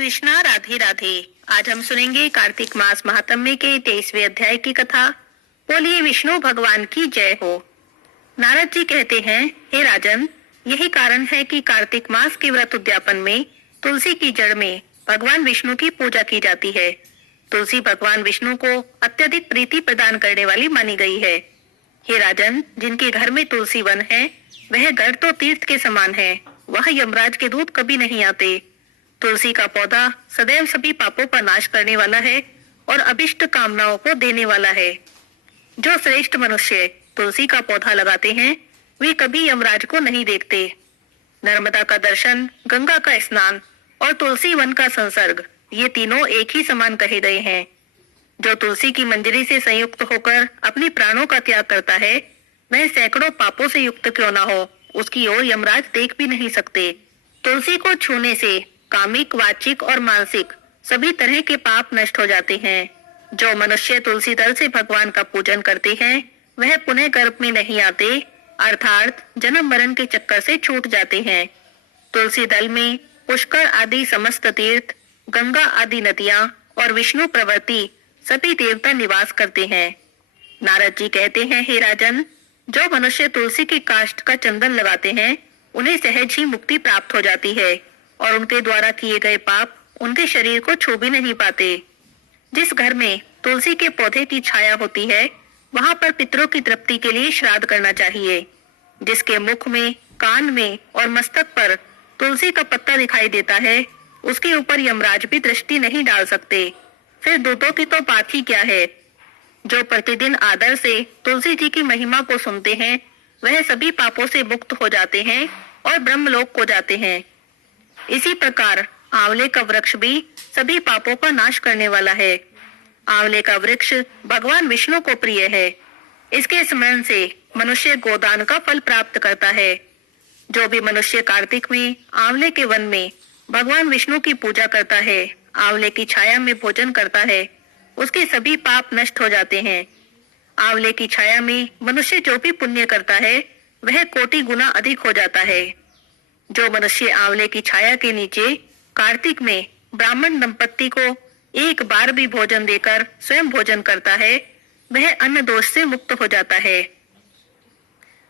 कृष्णा, राधे राधे। आज हम सुनेंगे कार्तिक मास महात्म्य के 23वें अध्याय की कथा। बोलिए विष्णु भगवान की जय हो। नारद जी कहते हैं, हे राजन, यही कारण है कि कार्तिक मास के व्रत उद्यापन में तुलसी की जड़ में भगवान विष्णु की पूजा की जाती है। तुलसी भगवान विष्णु को अत्यधिक प्रीति प्रदान करने वाली मानी गई है। हे राजन, जिनके घर में तुलसी वन है, वह घर तो तीर्थ के समान है। वह यमराज के दूत कभी नहीं आते। तुलसी का पौधा सदैव सभी पापों का नाश करने वाला है और अभिष्ट कामनाओं को देने वाला है। जो श्रेष्ठ मनुष्य तुलसी का पौधा लगाते हैं, वे कभी यमराज को नहीं देखते। नर्मदा का दर्शन, गंगा का स्नान और तुलसी वन का संसर्ग, ये तीनों एक ही समान कहे गए हैं। जो तुलसी की मंजरी से संयुक्त होकर अपने प्राणों का त्याग करता है, वह सैकड़ों पापों से युक्त क्यों ना हो, उसकी ओर यमराज देख भी नहीं सकते। तुलसी को छूने से कामिक, वाचिक और मानसिक सभी तरह के पाप नष्ट हो जाते हैं। जो मनुष्य तुलसी दल से भगवान का पूजन करते हैं, वह पुनः गर्भ में नहीं आते, अर्थात जन्म मरण के चक्कर से छूट जाते हैं। तुलसी दल में पुष्कर आदि समस्त तीर्थ, गंगा आदि नदियां और विष्णु प्रवृत्ति सभी देवता निवास करते हैं। नारद जी कहते हैं, हे राजन, जो मनुष्य तुलसी की काष्ठ का चंदन लगाते हैं, उन्हें सहज ही मुक्ति प्राप्त हो जाती है और उनके द्वारा किए गए पाप उनके शरीर को छू भी नहीं पाते। जिस घर में तुलसी के पौधे की छाया होती है, वहां पर पितरों की तृप्ति के लिए श्राद्ध करना चाहिए। जिसके मुख में, कान में और मस्तक पर तुलसी का पत्ता दिखाई देता है, उसके ऊपर यमराज भी दृष्टि नहीं डाल सकते। फिर दूतों की तो बात ही क्या है। जो प्रतिदिन आदर से तुलसी जी की महिमा को सुनते हैं, वह सभी पापों से मुक्त हो जाते हैं और ब्रह्मलोक को जाते हैं। इसी प्रकार आंवले का वृक्ष भी सभी पापों का नाश करने वाला है। आंवले का वृक्ष भगवान विष्णु को प्रिय है। इसके स्मरण से मनुष्य गोदान का फल प्राप्त करता है। जो भी मनुष्य कार्तिक में आंवले के वन में भगवान विष्णु की पूजा करता है, आंवले की छाया में भोजन करता है, उसके सभी पाप नष्ट हो जाते हैं। आंवले की छाया में मनुष्य जो भी पुण्य करता है, वह कोटि गुना अधिक हो जाता है। जो मनुष्य आंवले की छाया के नीचे कार्तिक में ब्राह्मण दंपत्ति को एक बार भी भोजन देकर स्वयं भोजन करता है, वह अन्न दोष से मुक्त हो जाता है।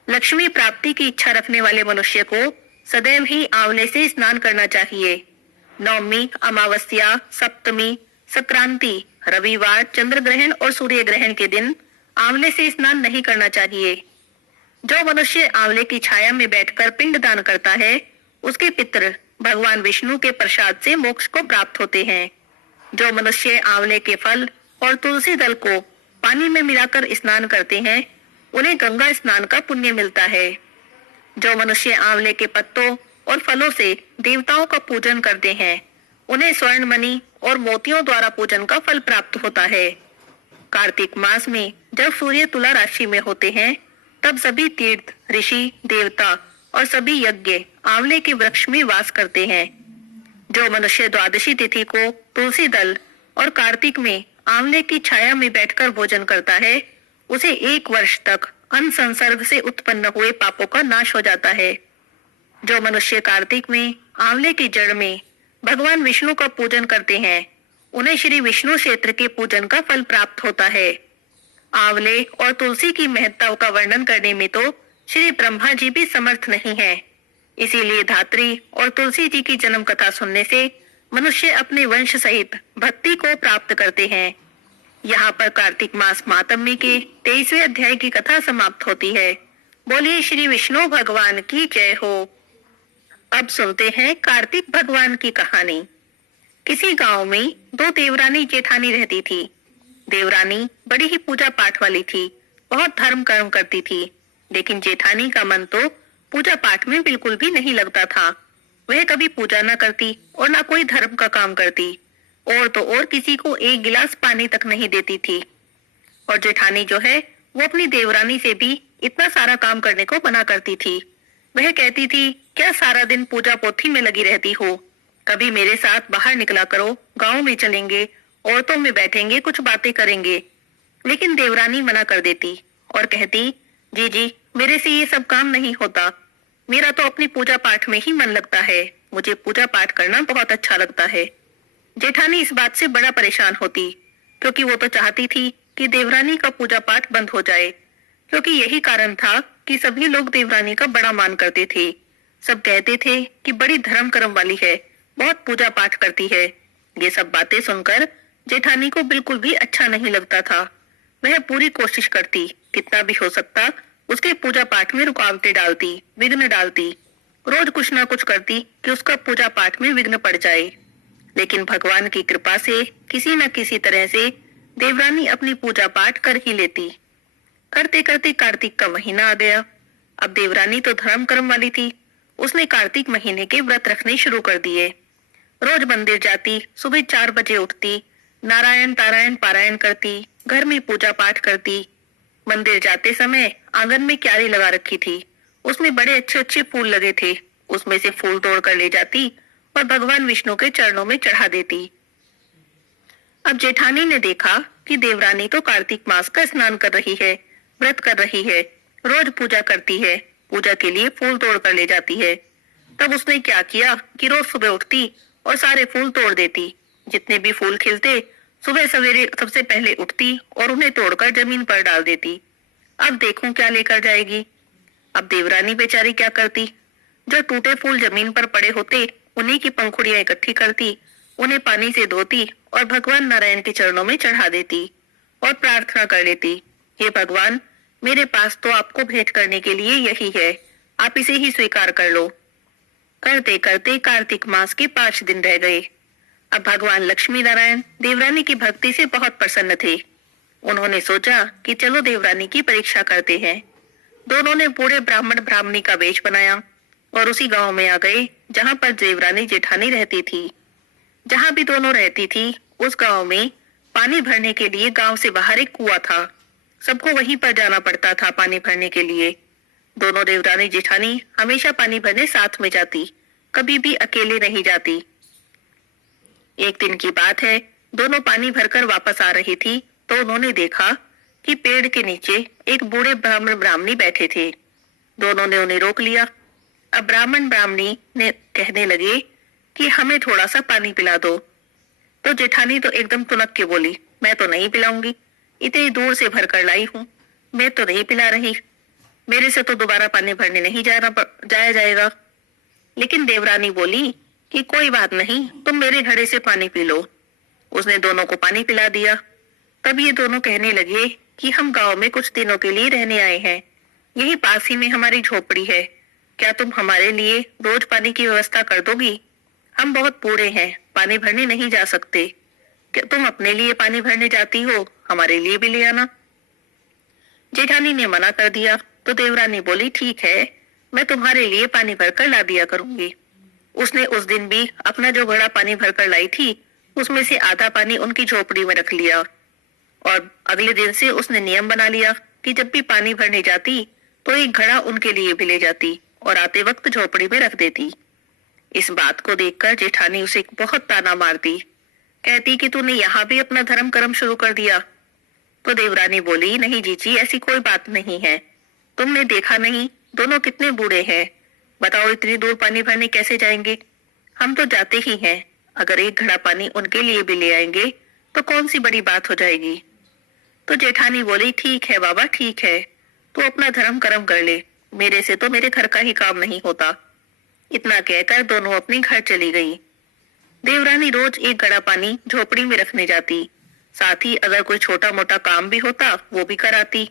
लक्ष्मी प्राप्ति की इच्छा रखने वाले मनुष्य को सदैव ही आंवले से स्नान करना चाहिए। नवमी, अमावस्या, सप्तमी, संक्रांति, रविवार, चंद्र ग्रहण और सूर्य ग्रहण के दिन आंवले से स्नान नहीं करना चाहिए। जो मनुष्य आंवले की छाया में बैठकर पिंड दान करता है, उसके पितृ भगवान विष्णु के प्रसाद से मोक्ष को प्राप्त होते हैं। जो मनुष्य आंवले के फल और तुलसी दल को पानी में मिलाकर स्नान करते हैं, उन्हें गंगा स्नान का पुण्य मिलता है। जो मनुष्य आंवले के पत्तों और फलों से देवताओं का पूजन करते हैं, उन्हें स्वर्ण मणि और मोतियों द्वारा पूजन का फल प्राप्त होता है। कार्तिक मास में जब सूर्य तुला राशि में होते हैं, तब सभी तीर्थ, ऋषि, देवता और सभी यज्ञ आंवले के वृक्ष में वास करते हैं। जो मनुष्य द्वादशी तिथि को तुलसी दल और कार्तिक में आंवले की छाया में बैठकर भोजन करता है, उसे 1 वर्ष तक अन्न संसर्ग से उत्पन्न हुए पापों का नाश हो जाता है। जो मनुष्य कार्तिक में आंवले की जड़ में भगवान विष्णु का पूजन करते हैं, उन्हें श्री विष्णु क्षेत्र के पूजन का फल प्राप्त होता है। आंवले और तुलसी की महत्ता का वर्णन करने में तो श्री ब्रह्मा जी भी समर्थ नहीं है। इसीलिए धात्री और तुलसी जी की जन्म कथा सुनने से मनुष्य अपने वंश सहित भक्ति को प्राप्त करते हैं। यहाँ पर कार्तिक मास महात्म्य के 23वें अध्याय की कथा समाप्त होती है। बोलिए श्री विष्णु भगवान की जय हो। अब सुनते हैं कार्तिक भगवान की कहानी। किसी गांव में 2 देवरानी जेठानी रहती थी। देवरानी बड़ी ही पूजा पाठ वाली थी, बहुत धर्म कर्म करती थी, लेकिन जेठानी का मन तो पूजा पाठ में बिल्कुल भी नहीं लगता था। वह कभी पूजा न करती और न कोई धर्म का काम करती, और तो और किसी को 1 गिलास पानी तक नहीं देती थी। और जेठानी जो है, वो अपनी देवरानी से भी इतना सारा काम करने को मना करती थी। वह कहती थी, क्या सारा दिन पूजा पोथी में लगी रहती हो, कभी मेरे साथ बाहर निकला करो, गाँव में चलेंगे, औरतों में बैठेंगे, कुछ बातें करेंगे। लेकिन देवरानी मना कर देती और कहती, जी जी, मेरे से ये सब काम नहीं होता, मेरा तो अपनी पूजा पाठ में ही मन लगता है, मुझे पूजा पाठ करना बहुत अच्छा लगता है। जेठानी इस बात से बड़ा परेशान होती, क्योंकि वो तो चाहती थी कि देवरानी का पूजा पाठ बंद हो जाए, क्योंकि यही कारण था कि सभी लोग देवरानी का बड़ा मान करते थे। सब कहते थे कि बड़ी धर्म कर्म वाली है, बहुत पूजा पाठ करती है। ये सब बातें सुनकर जेठानी को बिल्कुल भी अच्छा नहीं लगता था। वह पूरी कोशिश करती, कितना भी हो सकता उसके पूजा पाठ में रुकावटें डालती, विघ्न डालती, रोज कुछ ना कुछ करती कि उसका पूजा पाठ में विघ्न पड़ जाए। लेकिन भगवान की कृपा से किसी न किसी तरह से देवरानी अपनी पूजा पाठ कर ही लेती। करते करते कार्तिक का महीना आ गया। अब देवरानी तो धर्म कर्म वाली थी, उसने कार्तिक महीने के व्रत रखने शुरू कर दिए। रोज मंदिर जाती, सुबह 4 बजे उठती, नारायण तारायण पारायण करती, घर में पूजा पाठ करती। मंदिर जाते समय आंगन में क्यारी लगा रखी थी, उसमें बड़े अच्छे अच्छे फूल लगे थे, उसमें से फूल तोड़ कर ले जाती और भगवान विष्णु के चरणों में चढ़ा देती। अब जेठानी ने देखा कि देवरानी तो कार्तिक मास का स्नान कर रही है, व्रत कर रही है, रोज पूजा करती है, पूजा के लिए फूल तोड़ कर ले जाती है। तब उसने क्या किया कि रोज सुबह उठती और सारे फूल तोड़ देती। जितने भी फूल खिलते सुबह सवेरे सबसे पहले उठती और उन्हें तोड़कर जमीन पर डाल देती। अब देखूं क्या लेकर जाएगी। अब देवरानी बेचारी क्या करती, जो टूटे फूल जमीन पर पड़े होते उन्हीं की पंखुड़ियां इकट्ठी करती, उन्हें पानी से धोती और भगवान नारायण के चरणों में चढ़ा देती और प्रार्थना कर लेती, हे भगवान, मेरे पास तो आपको भेंट करने के लिए यही है, आप इसे ही स्वीकार कर लो। करते करते कार्तिक मास के 5 दिन रह गए। अब भगवान लक्ष्मी नारायण देवरानी की भक्ति से बहुत प्रसन्न थे। उन्होंने सोचा कि चलो देवरानी की परीक्षा करते हैं। दोनों ने बूढ़े ब्राह्मण ब्राह्मणी का वेश बनाया और उसी गांव में आ गए जहां पर देवरानी जेठानी रहती थी। जहां भी दोनों रहती थी उस गांव में पानी भरने के लिए गांव से बाहर एक कुआं था। सबको वहीं पर जाना पड़ता था पानी भरने के लिए। दोनों देवरानी जेठानी हमेशा पानी भरने साथ में जाती, कभी भी अकेले नहीं जाती। एक दिन की बात है, दोनों पानी भरकर वापस आ रही थी तो उन्होंने देखा कि पेड़ के नीचे एक बूढ़े ब्राह्मण ब्राह्मणी बैठे थे। दोनों ने उन्हें रोक लिया। अब ब्राह्मण ब्राह्मणी ने कहने लगे कि हमें थोड़ा सा पानी पिला दो। तो जेठानी तो एकदम तुनक के बोली, मैं तो नहीं पिलाऊंगी, इतनी दूर से भरकर लाई हूँ, मैं तो नहीं पिला रही, मेरे से तो दोबारा पानी भरने नहीं जाया जाएगा। लेकिन देवरानी बोली कि कोई बात नहीं, तुम मेरे घड़े से पानी पी लो। उसने दोनों को पानी पिला दिया। तब ये दोनों कहने लगे कि हम गांव में कुछ दिनों के लिए रहने आए हैं, यही पास ही में हमारी झोपड़ी है, क्या तुम हमारे लिए रोज पानी की व्यवस्था कर दोगी? हम बहुत बूढ़े हैं, पानी भरने नहीं जा सकते, क्या तुम अपने लिए पानी भरने जाती हो, हमारे लिए भी ले आना। जेठानी ने मना कर दिया तो देवरानी बोली, ठीक है, मैं तुम्हारे लिए पानी भरकर ला दिया करूंगी। उसने उस दिन भी अपना जो घड़ा पानी भरकर लाई थी उसमें से आधा पानी उनकी झोपड़ी में रख लिया और अगले दिन से उसने नियम बना लिया कि जब भी पानी भरने जाती तो एक घड़ा उनके लिए भी ले जाती और आते वक्त झोपड़ी में रख देती। इस बात को देखकर जेठानी उसे बहुत ताना मारती, कहती कि तूने यहाँ भी अपना धर्म कर्म शुरू कर दिया। तो देवरानी बोली, नहीं जीजी, ऐसी कोई बात नहीं है, तुमने देखा नहीं दोनों कितने बूढ़े हैं, बताओ इतनी दूर पानी भरने कैसे जाएंगे? हम तो जाते ही हैं, अगर एक घड़ा पानी उनके लिए भी ले आएंगे तो कौन सी बड़ी बात हो जाएगी। तो जेठानी बोली, ठीक है बाबा, ठीक है, तू अपना धर्म कर्म कर ले, मेरे से तो मेरे घर का ही काम नहीं होता। इतना कहकर दोनों अपने घर चली गई। देवरानी रोज एक घड़ा पानी झोपड़ी में रखने जाती, साथ ही अगर कोई छोटा मोटा काम भी होता वो भी कराती,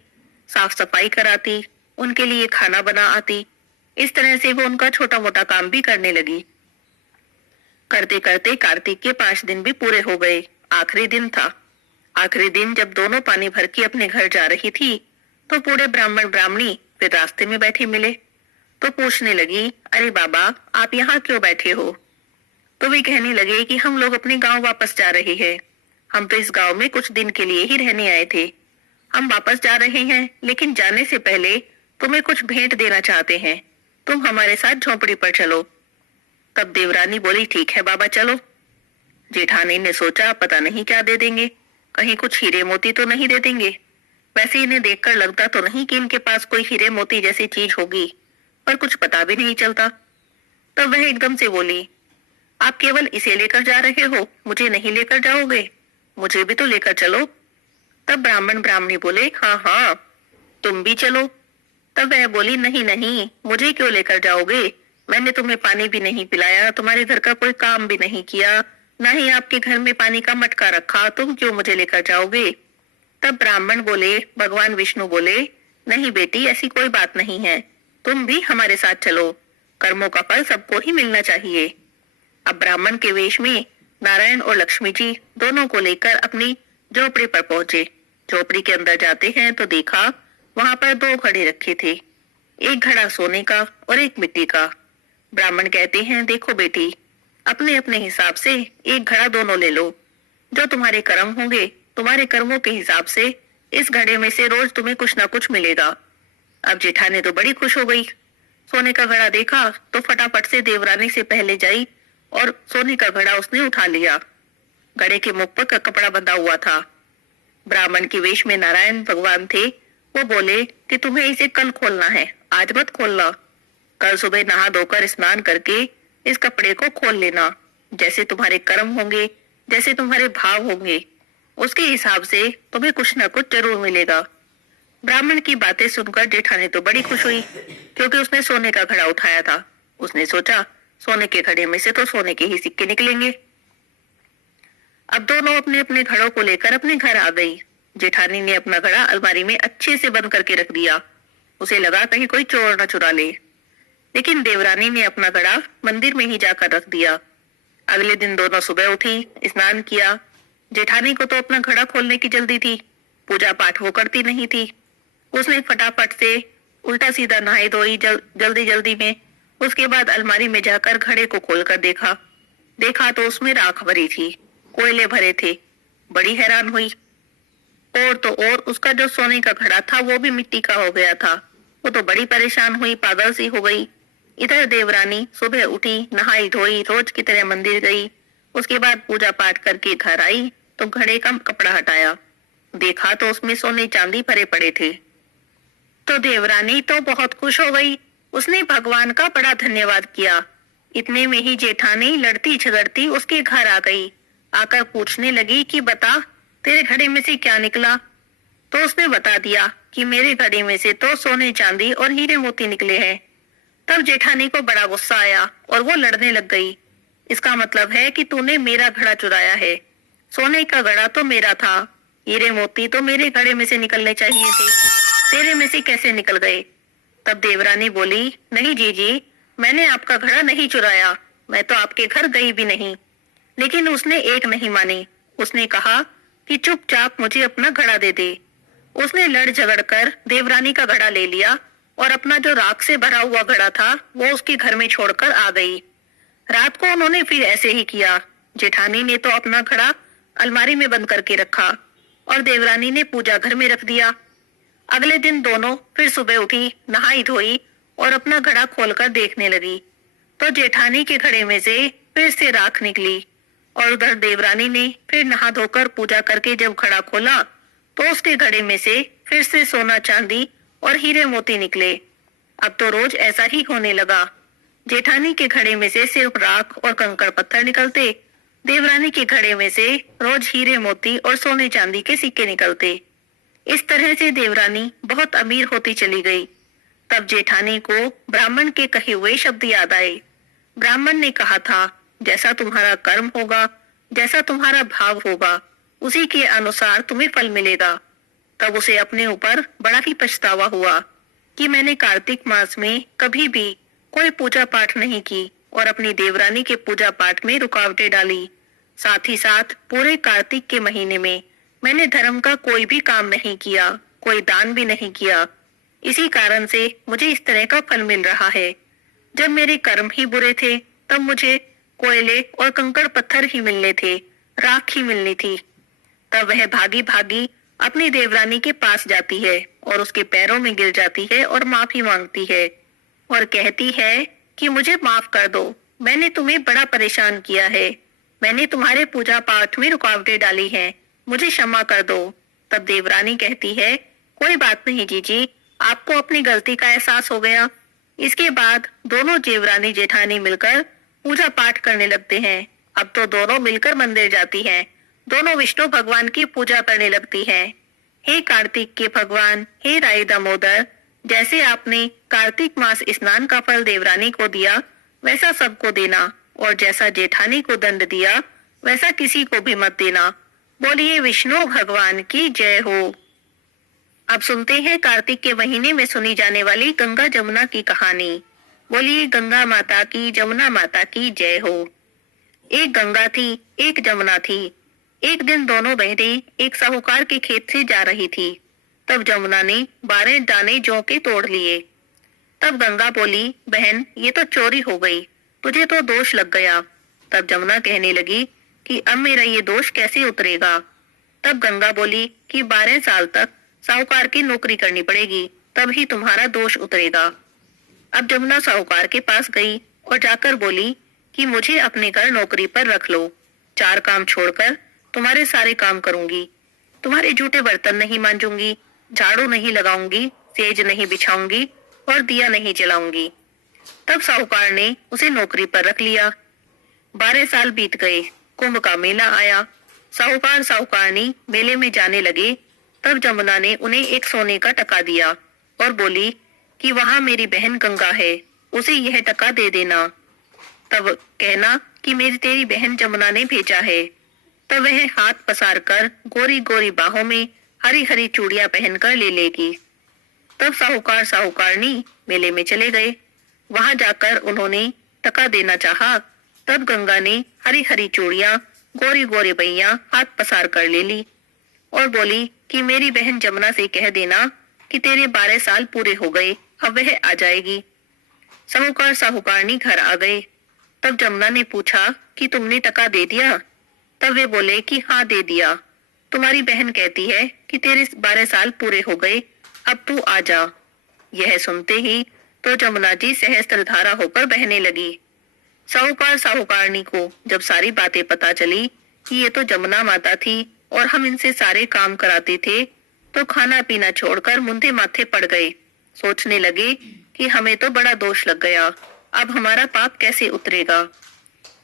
साफ सफाई कराती, उनके लिए खाना बना आती। इस तरह से वो उनका छोटा मोटा काम भी करने लगी। करते करते कार्तिक के 5 दिन भी पूरे हो गए। आखिरी दिन था। आखिरी दिन जब दोनों पानी भर के अपने घर जा रही थी तो बूढ़े ब्राह्मण ब्राह्मणी फिर रास्ते में बैठे मिले। तो पूछने लगी, अरे बाबा, आप यहाँ क्यों बैठे हो? तो वे कहने लगे कि हम लोग अपने गांव वापस जा रहे हैं, हम तो इस गांव में कुछ दिन के लिए ही रहने आए थे, हम वापस जा रहे हैं, लेकिन जाने से पहले तुम्हें कुछ भेंट देना चाहते हैं, तुम हमारे साथ झोंपड़ी पर चलो। तब देवरानी बोली, ठीक है बाबा, चलो। जेठानी ने सोचा, पता नहीं क्या दे देंगे, कहीं कुछ हीरे मोती तो नहीं दे देंगे। वैसे इन्हें देखकर लगता तो नहीं कि इनके पास कोई हीरे मोती जैसी चीज होगी, पर कुछ पता भी नहीं चलता। तब वह एकदम से बोली, आप केवल इसे लेकर जा रहे हो, मुझे नहीं लेकर जाओगे? मुझे भी तो लेकर चलो। तब ब्राह्मण ब्राह्मणी बोले, हाँ हाँ, तुम भी चलो। तब वह बोली, नहीं नहीं, मुझे क्यों लेकर जाओगे? मैंने तुम्हें पानी भी नहीं पिलाया, तुम्हारे घर का कोई काम भी नहीं किया, ना ही आपके घर में पानी का मटका रखा, तुम क्यों मुझे लेकर जाओगे? तब ब्राह्मण बोले, भगवान विष्णु बोले, नहीं बेटी, ऐसी कोई बात नहीं है, तुम भी हमारे साथ चलो, कर्मों का फल सबको ही मिलना चाहिए। अब ब्राह्मण के वेश में नारायण और लक्ष्मी जी दोनों को लेकर अपनी झोपड़ी पर पहुंचे। झोपड़ी के अंदर जाते हैं तो देखा वहां पर दो घड़े रखे थे, एक घड़ा सोने का और एक मिट्टी का। ब्राह्मण कहते हैं, देखो बेटी, अपने अपने हिसाब से एक घड़ा दोनों ले लो, जो तुम्हारे कर्म होंगे, तुम्हारे कर्मों के हिसाब से इस घड़े में से रोज तुम्हें कुछ ना कुछ मिलेगा। अब जेठानी तो बड़ी खुश हो गई, सोने का घड़ा देखा तो फटाफट से देवरानी से पहले जाई और सोने का घड़ा उसने उठा लिया। घड़े के मुख पर कपड़ा बंधा हुआ था। ब्राह्मण के वेश में नारायण भगवान थे, वो बोले कि तुम्हें इसे कल खोलना है, आज मत खोलना, कल सुबह नहा धोकर स्नान करके इस कपड़े को खोल लेना। जैसे तुम्हारे कर्म होंगे, जैसे तुम्हारे भाव होंगे, उसके हिसाब से तुम्हें कुछ ना कुछ जरूर मिलेगा। ब्राह्मण की बातें सुनकर जेठानी तो बड़ी खुश हुई, क्योंकि उसने सोने का घड़ा उठाया था। उसने सोचा, सोने के घड़े में से तो सोने के ही सिक्के निकलेंगे। अब दोनों अपने अपने घड़ों को लेकर अपने घर आ गई। जेठानी ने अपना घड़ा अलमारी में अच्छे से बंद करके रख दिया, उसे लगा कहीं कोई चोर न चुरा ले। लेकिन देवरानी ने अपना घड़ा मंदिर में ही जाकर रख दिया। अगले दिन दोनों सुबह उठी, स्नान किया। जेठानी को तो अपना घड़ा खोलने की जल्दी थी, पूजा पाठ वो करती नहीं थी। उसने फटाफट से उल्टा सीधा नहाई धोई जल्दी जल्दी में। उसके बाद अलमारी में जाकर घड़े को खोलकर देखा तो उसमें राख भरी थी, कोयले भरे थे। बड़ी हैरान हुई। और उसका जो सोने का घड़ा था वो भी मिट्टी का हो गया था। वो तो बड़ी परेशान हुई, पागल सी हो गई। इधर देवरानी सुबह उठी, नहाई धोई, रोज की तरह मंदिर गई। उसके बाद पूजा पाठ करके घर आई तो घड़े का कपड़ा हटाया, देखा तो उसमें सोने चांदी भरे पड़े थे। तो देवरानी तो बहुत खुश हो गई, उसने भगवान का बड़ा धन्यवाद किया। इतने में ही जेठानी लड़ती झगड़ती उसके घर आ गई। आकर पूछने लगी कि बता, तेरे घड़े में से क्या निकला? तो उसने बता दिया कि मेरे घड़े में से तो सोने चांदी और हीरे मोती निकले हैं। तब जेठानी को बड़ा गुस्सा आया और वो लड़ने लग गई। इसका मतलब है कि तूने मेरा घड़ा चुराया है, सोने का घड़ा तो मेरा था, हीरे मोती तो मेरे घड़े में से निकलने चाहिए थे, तेरे में से कैसे निकल गए? तब देवरानी बोली, नहीं जीजी, मैंने आपका घड़ा नहीं चुराया, मैं तो आपके घर गई भी नहीं। लेकिन उसने एक नहीं मानी, उसने कहा कि चुपचाप मुझे अपना घड़ा दे दे। उसने लड़ झगड़ कर देवरानी का घड़ा ले लिया और अपना जो राख से भरा हुआ घड़ा था वो उसके घर में छोड़कर आ गई। रात को उन्होंने फिर ऐसे ही किया। जेठानी ने तो अपना घड़ा अलमारी में बंद करके रखा और देवरानी ने पूजा घर में रख दिया। अगले दिन दोनों फिर सुबह उठी, नहाई धोई और अपना घड़ा खोलकर देखने लगी तो जेठानी के घड़े में से फिर से राख निकली। और उधर देवरानी ने फिर नहा धोकर पूजा करके जब घड़ा खोला तो उसके घड़े में से फिर से सोना चांदी और हीरे मोती निकले। अब तो रोज ऐसा ही होने लगा। जेठानी के घड़े में से सिर्फ राख और कंकड़ पत्थर निकलते, देवरानी के घड़े में से रोज हीरे मोती और सोने चांदी के सिक्के निकलते। इस तरह से देवरानी बहुत अमीर होती चली गई। तब जेठानी को ब्राह्मण के कहे हुए शब्द याद आए। ब्राह्मण ने कहा था, जैसा तुम्हारा कर्म होगा, जैसा तुम्हारा भाव होगा, उसी के अनुसार तुम्हें फल मिलेगा। तब उसे अपने ऊपर बड़ा ही पछतावा हुआ कि मैंने कार्तिक मास में कभी भी कोई पूजा पाठ नहीं की और अपनी देवरानी के पूजा पाठ में रुकावटें डाली। साथ ही साथ पूरे कार्तिक के महीने में मैंने धर्म का कोई भी काम नहीं किया, कोई दान भी नहीं किया। इसी कारण से मुझे इस तरह का फल मिल रहा है। जब मेरे कर्म ही बुरे थे तब मुझे कोयले और कंकड़ पत्थर ही मिलने थे, राख ही मिलनी थी। तब वह भागी भागी अपनी देवरानी के पास जाती है और उसके पैरों में गिर जाती है और माफी मांगती है और कहती है कि मुझे माफ कर दो, मैंने तुम्हें बड़ा परेशान किया है, मैंने तुम्हारे पूजा पाठ में रुकावटें डाली हैं, मुझे क्षमा कर दो। तब देवरानी कहती है, कोई बात नहीं जीजी, आपको अपनी गलती का एहसास हो गया। इसके बाद दोनों देवरानी जेठानी मिलकर पूजा पाठ करने लगते हैं। अब तो दोनों मिलकर मंदिर जाती हैं, दोनों विष्णु भगवान की पूजा करने लगती हैं। हे कार्तिक के भगवान, हे राय दामोदर, जैसे आपने कार्तिक मास स्नान का फल देवरानी को दिया वैसा सबको देना, और जैसा जेठानी को दंड दिया वैसा किसी को भी मत देना। बोलिए विष्णु भगवान की जय हो। अब सुनते हैं कार्तिक के महीने में सुनी जाने वाली गंगा जमुना की कहानी। बोलिए गंगा माता की, जमुना माता की जय हो। एक गंगा थी, एक जमुना थी। एक दिन दोनों बहनें एक साहूकार के खेत से जा रही थी। तब जमुना ने 12 दाने जौ के तोड़ लिए। तब गंगा बोली, बहन ये तो चोरी हो गई, तुझे तो दोष लग गया। तब जमुना कहने लगी कि अब मेरा ये दोष कैसे उतरेगा। तब गंगा बोली कि 12 साल तक साहूकार की नौकरी करनी पड़ेगी, तब ही तुम्हारा दोष उतरेगा। अब जमुना साहूकार के पास गई और जाकर बोली कि मुझे अपने घर नौकरी पर रख लो, 4 काम छोड़कर तुम्हारे सारे काम करूंगी। तुम्हारे जूठे बर्तन नहीं मांजूंगी, झाड़ू नहीं लगाऊंगी, सेज नहीं बिछाऊंगी और दिया नहीं जलाऊंगी। तब साहूकार ने उसे नौकरी पर रख लिया। 12 साल बीत गए, कुंभ का मेला आया। साहूकार साहूकारनी मेले में जाने लगे। तब जमुना ने उन्हें एक सोने का टका दिया और बोली कि वहां मेरी बहन गंगा है, उसे यह टका दे देना। तब कहना कि मेरी तेरी बहन जमुना ने भेजा है। तब वह हाथ पसार कर गोरी गोरी बाहों में हरी हरी चूड़ियां पहनकर ले लेगी। तब साहूकार साहूकारनी मेले में चले गए। वहां जाकर उन्होंने टका देना चाहा। तब गंगा ने हरी हरी चूड़ियां, गोरी गोरी बइया हाथ पसार कर ले ली और बोली कि मेरी बहन जमुना से कह देना कि तेरे 12 साल पूरे हो गए, अब वह आ जाएगी। साहूकार साहूकारनी घर आ गए। तब जमुना ने पूछा कि तुमने टका दे दिया। तब वे बोले कि हाँ दे दिया। तुम्हारी बहन कहती है कि तेरे 12 साल पूरे हो गए, अब तू आ जा। यह सुनते ही तो जमुना जी सहस्त्रधारा होकर बहने लगी। साहूकार साहूकारनी को जब सारी बातें पता चली कि ये तो जमुना माता थी और हम इनसे सारे काम कराते थे, तो खाना पीना छोड़कर मुंधे माथे पड़ गए। सोचने लगे कि हमें तो बड़ा दोष लग गया, अब हमारा पाप कैसे उतरेगा।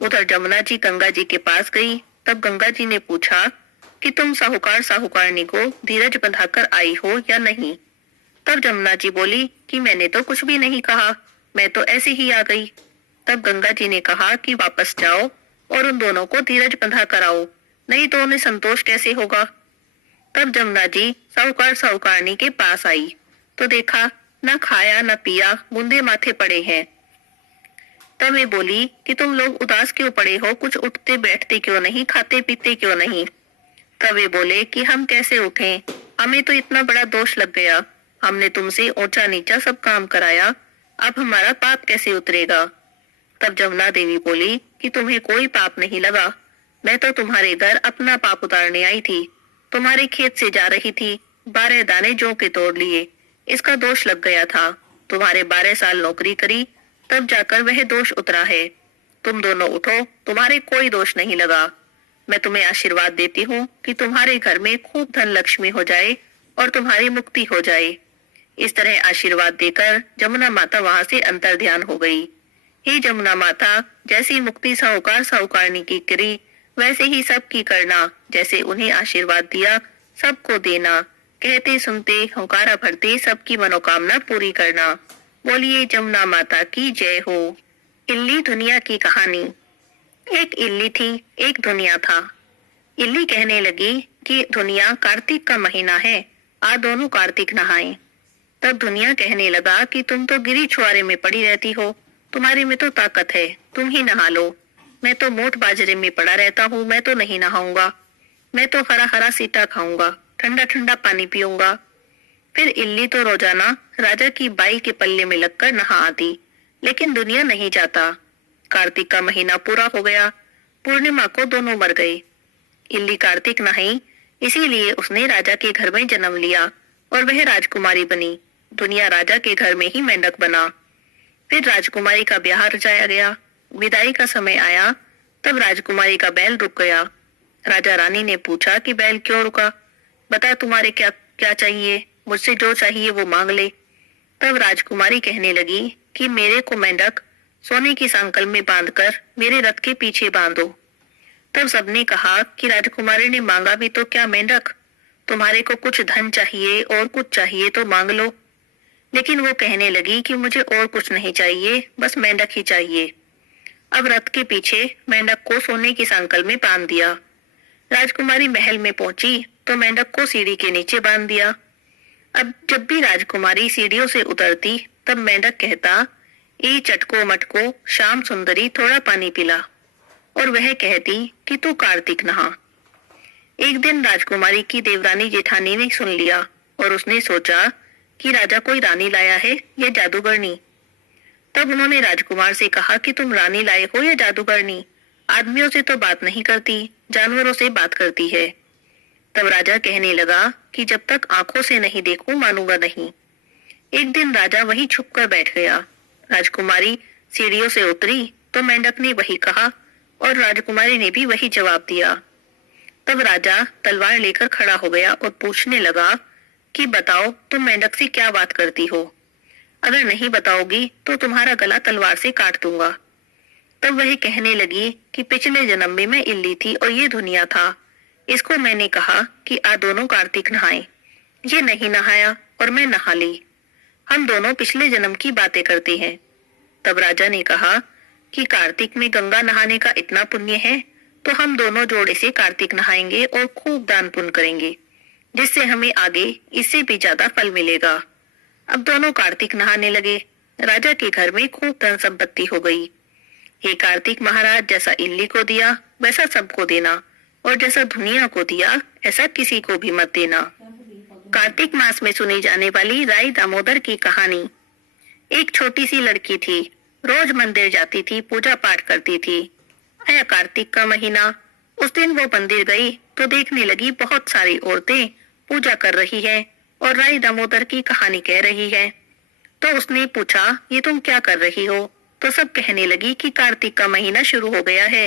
उधर जमुना जी गंगा जी के पास गई। तब गंगा जी ने पूछा कि तुम साहूकार साहूकारनी को धीरज बंधाकर आई हो या नहीं। तब जमुना जी बोली कि मैंने तो कुछ भी नहीं कहा, मैं तो ऐसे ही आ गई। तब गंगा जी ने कहा कि वापस जाओ और उन दोनों को धीरज बंधा कराओ, नहीं तो उन्हें संतोष कैसे होगा। तब जमुना जी साहूकार साहूकारनी के पास आई तो देखा न खाया न पिया, मुंदे माथे पड़े हैं। तब वे बोली कि तुम लोग उदास क्यों पड़े हो, कुछ उठते बैठते क्यों नहीं, खाते पीते क्यों नहीं। तब वे बोले कि हम कैसे उठें, हमें तो इतना बड़ा दोष लग गया, हमने तुमसे ऊंचा नीचा सब काम कराया, अब हमारा पाप कैसे उतरेगा। तब जमुना देवी बोली कि तुम्हें कोई पाप नहीं लगा, मैं तो तुम्हारे घर अपना पाप उतारने आई थी। तुम्हारे खेत से जा रही थी, 12 दाने जौ के तोड़ लिए, इसका दोष लग गया था। तुम्हारे 12 साल नौकरी करी, तब जाकर वह दोष उतरा है। तुम दोनों उठो, तुम्हारे कोई दोष नहीं लगा। मैं तुम्हें आशीर्वाद देती हूँ कि तुम्हारे घर में खूब धन लक्ष्मी हो जाए और तुम्हारी मुक्ति हो जाए। इस तरह आशीर्वाद देकर जमुना माता वहां से अंतर ध्यान हो गई। हे जमुना माता, जैसी मुक्ति साहूकार साहूकारनी की करी, वैसे ही सबकी करना, जैसे उन्हें आशीर्वाद दिया सबको देना, कहते सुनते हुंकारा भरते सबकी मनोकामना पूरी करना। बोलिए जमुना माता की जय हो। इल्ली दुनिया की कहानी। एक इल्ली थी, एक दुनिया था। इल्ली कहने लगी कि दुनिया कार्तिक का महीना है, आज दोनों कार्तिक नहाएं। तब दुनिया कहने लगा कि तुम तो गिरी छुआरे में पड़ी रहती हो, तुम्हारे में तो ताकत है, तुम ही नहा लो। मैं तो मोट बाजरे में पड़ा रहता हूँ, मैं तो नहीं नहाऊंगा। मैं तो हरा हरा सीटा खाऊंगा, ठंडा ठंडा पानी पीऊंगा। फिर इल्ली तो रोजाना राजा की बाई के पल्ले में लगकर नहा आती, लेकिन दुनिया नहीं जाता। कार्तिक का महीना पूरा हो गया, पूर्णिमा को दोनों मर गए। इल्ली कार्तिक नहाई, इसीलिए उसने राजा के घर में जन्म लिया और वह राजकुमारी बनी। दुनिया राजा के घर में ही मेंढक बना। फिर राजकुमारी का ब्याह रचाया गया। विदाई का समय आया, तब राजकुमारी का बैल रुक गया। राजा रानी ने पूछा कि बैल क्यों रुका, बता तुम्हारे क्या क्या चाहिए, मुझसे जो चाहिए वो मांग ले। तब राजकुमारी कहने लगी कि मेरे को मेंढक सोने की सांकल में बांधकर मेरे रथ के पीछे बांधो। तब सबने कहा कि राजकुमारी ने मांगा भी तो क्या मेंढक, तुम्हारे को कुछ धन चाहिए और कुछ चाहिए तो मांग लो। लेकिन वो कहने लगी कि मुझे और कुछ नहीं चाहिए, बस मेंढक ही चाहिए। अब रथ के पीछे मेंढक को सोने की सांकल में बांध दिया। राजकुमारी महल में पहुंची तो मेंढक को सीढ़ी के नीचे बांध दिया। अब जब भी राजकुमारी सीढ़ियों से उतरती तब मेंढक कहता, ए चटको मटको श्याम सुंदरी थोड़ा पानी पिला, और वह कहती कि तू कार्तिक नहा। एक दिन राजकुमारी की देवरानी जेठानी ने सुन लिया और उसने सोचा कि राजा कोई रानी लाया है या जादूगरनी। तब उन्होंने राजकुमार से कहा कि तुम रानी लाए हो या जादूगरनी, आदमियों से तो बात नहीं करती, जानवरों से बात करती है। तब राजा कहने लगा कि जब तक आंखों से नहीं देखूं मानूंगा नहीं। एक दिन राजा वहीं छुपकर बैठ गया। राजकुमारी सीढ़ियों से उतरी तो मेंढक ने वही कहा और राजकुमारी ने भी वही जवाब दिया। तब राजा तलवार लेकर खड़ा हो गया और पूछने लगा कि बताओ तुम मेंढक से क्या बात करती हो, अगर नहीं बताओगी तो तुम्हारा गला तलवार से काट दूंगा। तब वह कहने लगी कि पिछले जन्म में मैं इल्ली थी और ये दुनिया था, इसको मैंने कहा कि आ दोनों कार्तिक नहाएं। ये नहीं नहाया और मैं नहा ली, हम दोनों पिछले जन्म की बातें करते हैं। तब राजा ने कहा कि कार्तिक में गंगा नहाने का इतना पुण्य है तो हम दोनों जोड़े से कार्तिक नहाएंगे और खूब दान पुण्य करेंगे, जिससे हमें आगे इससे भी ज्यादा फल मिलेगा। अब दोनों कार्तिक नहाने लगे। राजा के घर में खूब धन संपत्ति हो गई। हे कार्तिक महाराज, जैसा इल्ली को दिया वैसा सबको देना, और जैसा दुनिया को दिया ऐसा किसी को भी मत देना। कार्तिक मास में सुनी जाने वाली राई दामोदर की कहानी। एक छोटी सी लड़की थी, रोज मंदिर जाती थी, पूजा पाठ करती थी। आया कार्तिक का महीना। उस दिन वो मंदिर गई तो देखने लगी बहुत सारी औरतें पूजा कर रही हैं और राई दामोदर की कहानी कह रही है। तो उसने पूछा, ये तुम क्या कर रही हो? तो सब कहने लगी कि कार्तिक का महीना शुरू हो गया है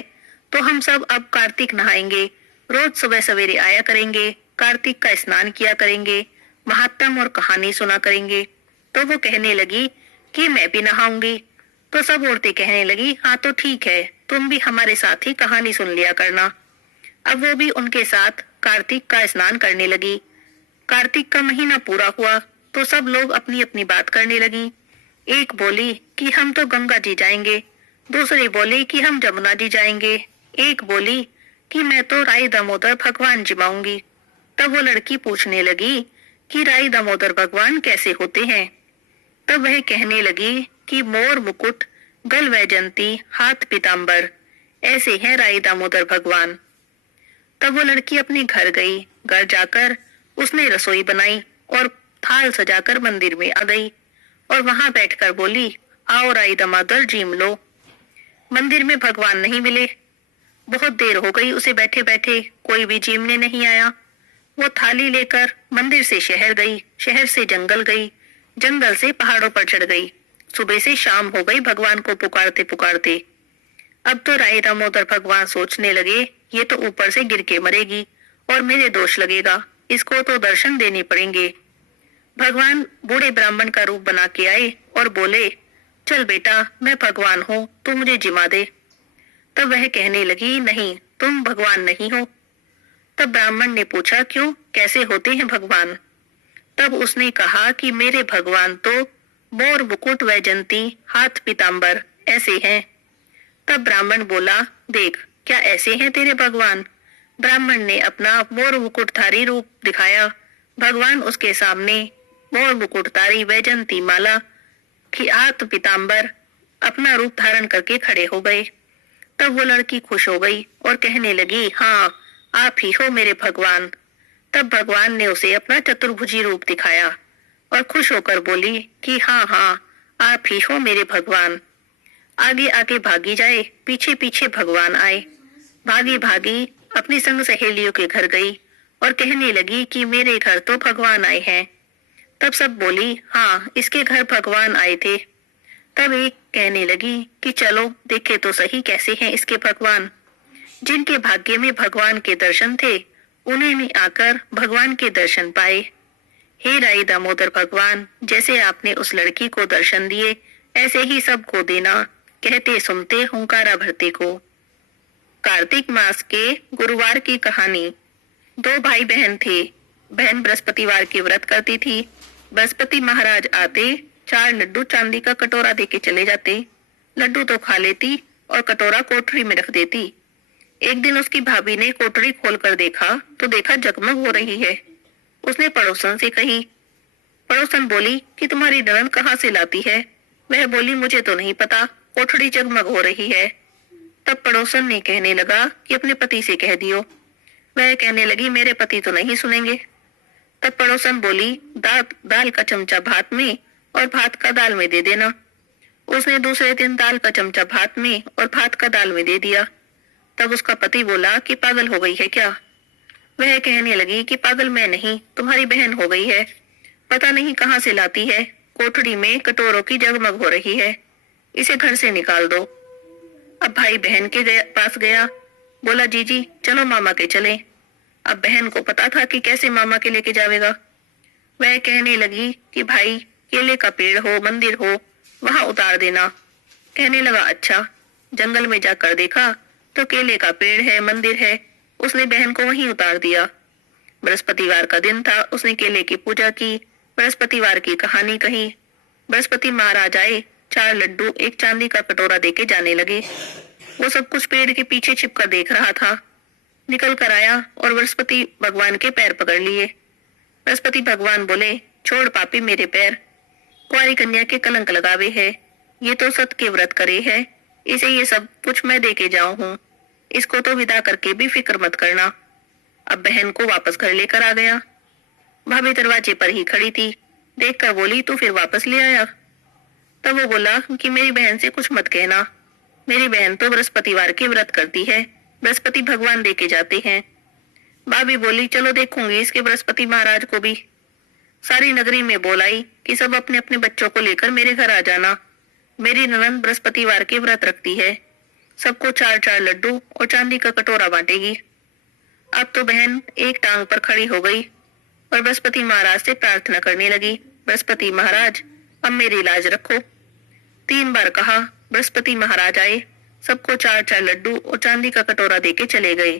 तो हम सब अब कार्तिक नहाएंगे, रोज सुबह सवेरे आया करेंगे, कार्तिक का स्नान किया करेंगे, महात्म और कहानी सुना करेंगे। तो वो कहने लगी कि मैं भी नहाऊंगी। तो सब औरतें कहने लगी, हाँ तो ठीक है, तुम भी हमारे साथ ही कहानी सुन लिया करना। अब वो भी उनके साथ कार्तिक का स्नान करने लगी। कार्तिक का महीना पूरा हुआ तो सब लोग अपनी अपनी बात करने लगी। एक बोली कि हम तो गंगा जी जाएंगे, दूसरी बोली कि हम जमुना जी जाएंगे, एक बोली कि मैं तो राई दामोदर भगवान जिमाऊंगी। तब वो लड़की पूछने लगी कि राई दामोदर भगवान कैसे होते हैं? तब वह कहने लगी कि मोर मुकुट, गल वैजंती, हाथ पीताम्बर, ऐसे हैं राई दामोदर भगवान। तब वो लड़की अपने घर गई। घर जाकर उसने रसोई बनाई और थाल सजाकर मंदिर में आ गई और वहां बैठकर बोली, आओ राई दामोदर जीम लो। मंदिर में भगवान नहीं मिले। बहुत देर हो गई उसे बैठे बैठे, कोई भी जीमने नहीं आया। वो थाली लेकर मंदिर से शहर गई, शहर से जंगल गई, जंगल से पहाड़ों पर चढ़ गई। सुबह से शाम हो गई भगवान को पुकारते पुकारते। अब तो राई दामोदर भगवान सोचने लगे, ये तो ऊपर से गिर के मरेगी और मेरे दोष लगेगा, इसको तो दर्शन देने पड़ेंगे। भगवान बूढ़े ब्राह्मण का रूप बना के आए और बोले, चल बेटा, मैं भगवान हूँ, तू मुझे जिमा दे। तब वह कहने लगी, नहीं, तुम भगवान नहीं हो। तब ब्राह्मण ने पूछा, क्यों, कैसे होते हैं भगवान? तब उसने कहा कि मेरे भगवान तो मोर मुकुट वैजंती, हाथ पीताम्बर, ऐसे हैं। तब ब्राह्मण बोला, देख क्या ऐसे हैं तेरे भगवान? ब्राह्मण ने अपना मोर मुकुटधारी रूप दिखाया। भगवान उसके सामने मोर मुकुटधारी वैजंती माला की हाथ पीताम्बर अपना रूप धारण करके खड़े हो गए। तब वो लड़की खुश हो गई और कहने लगी, हाँ आप ही हो मेरे भगवान। तब भगवान ने उसे अपना चतुर्भुजी रूप दिखाया और खुश होकर बोली कि हाँ हाँ आप ही हो मेरे भगवान। आगे आगे भागी जाए, पीछे पीछे भगवान आए। भागी भागी अपनी संग सहेलियों के घर गई और कहने लगी कि मेरे घर तो भगवान आए हैं। तब सब बोली, हाँ इसके घर भगवान आए थे। तब एक कहने लगी कि चलो देखे तो सही कैसे हैं इसके भगवान। जिनके भाग्य में भगवान के दर्शन थे उन्होंने आकर भगवान के दर्शन पाए। हे राई दामोदर भगवान, जैसे आपने उस लड़की को दर्शन दिए ऐसे ही सबको देना। कहते सुनते हुंकारा भरते को। कार्तिक मास के गुरुवार की कहानी। दो भाई बहन थे। बहन बृहस्पतिवार की व्रत करती थी। बृहस्पति महाराज आते, 4 लड्डू चांदी का कटोरा देके चले जाते। लड्डू तो खा लेती और कटोरा कोठरी में रख देती। एक दिन उसकी भाभी ने कोठरी खोलकर देखा तो देखा जगमग हो रही है। उसने पड़ोसन से कही। पड़ोसन बोली कि तुम्हारी ननद कहाँ से लाती है? वह बोली मुझे तो नहीं पता, कोठरी जगमग हो रही है। तब पड़ोसन ने कहने लगा कि अपने पति से कह दियो। वह कहने लगी मेरे पति तो नहीं सुनेंगे। तब पड़ोसन बोली दाल का चमचा भात में और भात का दाल में दे देना। उसने दूसरे दिन दाल का चमचा भात में और भात का दाल में दे दिया। तब उसका पति बोला कि पागल हो गई है क्या? वह कहने लगी कि पागल मैं नहीं, तुम्हारी बहन हो गई है। पता नहीं कहाँ से लाती है, कोठरी में कटोरों की जगमग हो रही है, इसे घर से निकाल दो। अब भाई बहन के पास गया, बोला जीजी चलो मामा के चले। अब बहन को पता था कि कैसे मामा के लेके जावेगा। वह कहने लगी कि भाई केले का पेड़ हो, मंदिर हो, वहां उतार देना। कहने लगा अच्छा। जंगल में जाकर देखा तो केले का पेड़ है, मंदिर है। उसने बहन को वहीं उतार दिया। बृहस्पतिवार का दिन था। उसने केले की पूजा की, बृहस्पतिवार की कहानी कही। बृहस्पति महाराज आए, 4 लड्डू एक चांदी का कटोरा देके जाने लगे। वो सब कुछ पेड़ के पीछे छिपकर देख रहा था। निकल कर आया और बृहस्पति भगवान के पैर पकड़ लिए। बृहस्पति भगवान बोले छोड़ पापी मेरे पैर, कुंवारी कन्या के कलंक लगावे है। ये तो सत के व्रत करे है, इसे ये सब कुछ मैं दे के जाऊं हूँ। इसको तो विदा करके भी फिक्र मत करना। अब बहन को वापस घर लेकर आ गया। भाभी दरवाजे पर ही खड़ी थी। देखकर बोली तू फिर वापस ले आया? तब वो बोला कि मेरी बहन से कुछ मत कहना। मेरी बहन तो बृहस्पतिवार के व्रत करती है, बृहस्पति भगवान देके जाते हैं। भाभी बोली चलो देखूंगी इसके बृहस्पति महाराज को भी। सारी नगरी में बोलाई कि सब अपने अपने बच्चों को लेकर मेरे घर आ जाना। मेरी ननद बृहस्पतिवार के व्रत रखती है। सबको 4-4 लड्डू और चांदी का कटोरा बांटेगी। अब तो बहन एक टांग पर खड़ी हो गई और बृहस्पति महाराज से प्रार्थना करने लगी, बृहस्पति महाराज अब मेरी लाज रखो। 3 बार कहा। बृहस्पति महाराज आए, सबको 4-4 लड्डू और चांदी का कटोरा देके चले गए।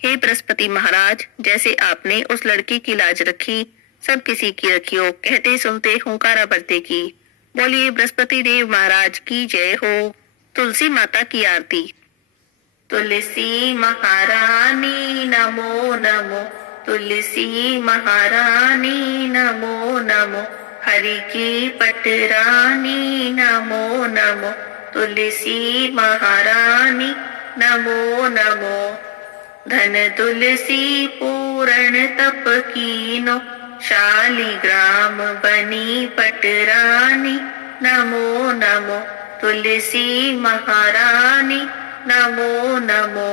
हे बृहस्पति महाराज, जैसे आपने उस लड़की की लाज रखी, सब किसी की रखियो। कहते सुनते हुंकारा भरते की। बोलिए बृहस्पति देव महाराज की जय हो। तुलसी माता की आरती। तुलसी महारानी नमो नमो, तुलसी महारानी नमो नमो, हरि की पटरानी नमो नमो, तुलसी महारानी नमो नमो। धन तुलसी पूर्ण तप कीनो, शालिग्राम बनी पटरानी नमो नमो, तुलसी महारानी नमो नमो।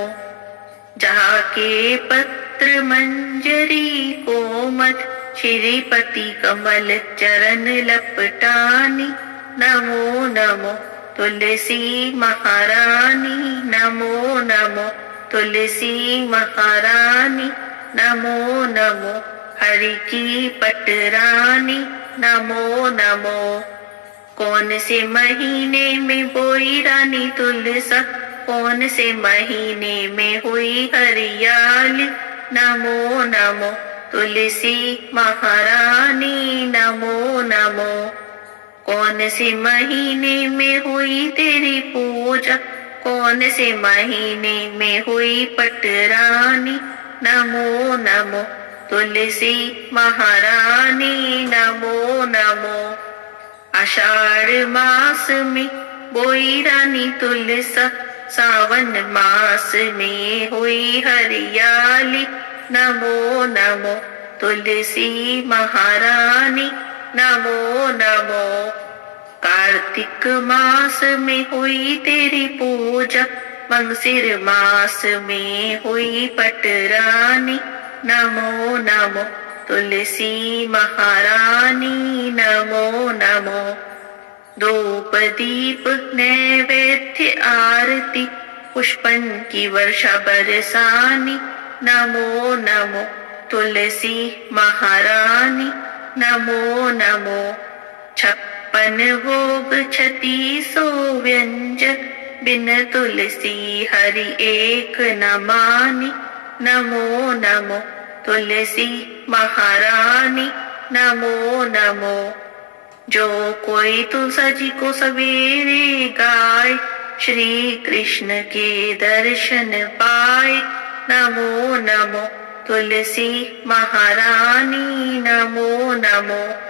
जहाँ के पत्र मंजरी कोमल, श्रीपति कमल चरण लपटानी नमो नमो, तुलसी महारानी नमो नमो, तुलसी महारानी नमो नमो, हरि की पटरानी नमो नमो। कौन से महीने में बोई रानी तुलसा, कौन से महीने में हुई हरियाली नमो नमो, तुलसी महारानी नमो नमो। कौन से महीने में हुई तेरी पूजा, कौन से महीने में हुई पटरानी नमो नमो, तुलसी महारानी नमो नमो। आषाढ़ मास में बोई रानी तुलसा, सावन मास में हुई हरियाली नमो नमो, तुलसी महारानी नमो नमो। कार्तिक मास में हुई तेरी पूजा, मंगसिर मास में हुई पटरानी नमो नमो, तुलसी महारानी नमो नमो। धूप दीप नैवेद्य आरती, पुष्पन की वर्षा बरसानी नमो नमो, तुलसी महारानी नमो नमो। 56 छप्पन भोग 36 व्यंजन, बिन तुलसी हरि एक न मानी। नमो नमो तुलसी महारानी, नमो नमो। जो कोई तुलसा जी को सवेरे गाए, श्री कृष्ण के दर्शन पाए। नमो नमो तुलसी महारानी, नमो नमो।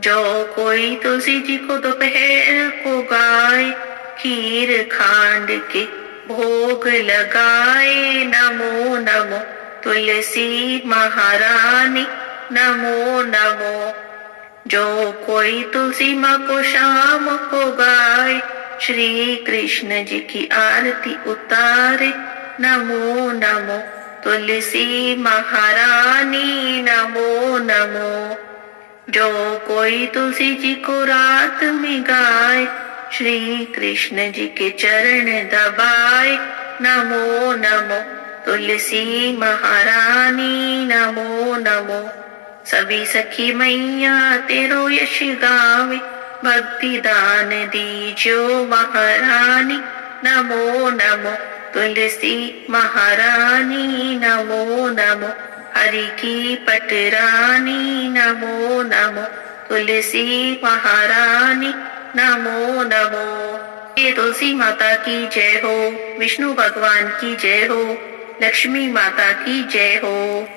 जो कोई तुलसी जी को दोपहर को गाए, खीर खांड के भोग लगाए। नमो नमो तुलसी महारानी, नमो नमो। जो कोई तुलसी माँ को शाम को गाए, श्री कृष्ण जी की आरती उतारे। नमो नमो तुलसी महारानी, नमो नमो। जो कोई तुलसी जी को रात में गाए, श्री कृष्ण जी के चरण दबाए। नमो नमो तुलसी महारानी, नमो नमो। सभी सखी मैया तेरो यश गावे, भक्ति दान दीजो महारानी। नमो नमो तुलसी महारानी, नमो नमो। हरि की पटरानी, नमो नमो तुलसी महारानी, नमो नमो। ये तुलसी माता की जय हो, विष्णु भगवान की जय हो, लक्ष्मी माता की जय हो।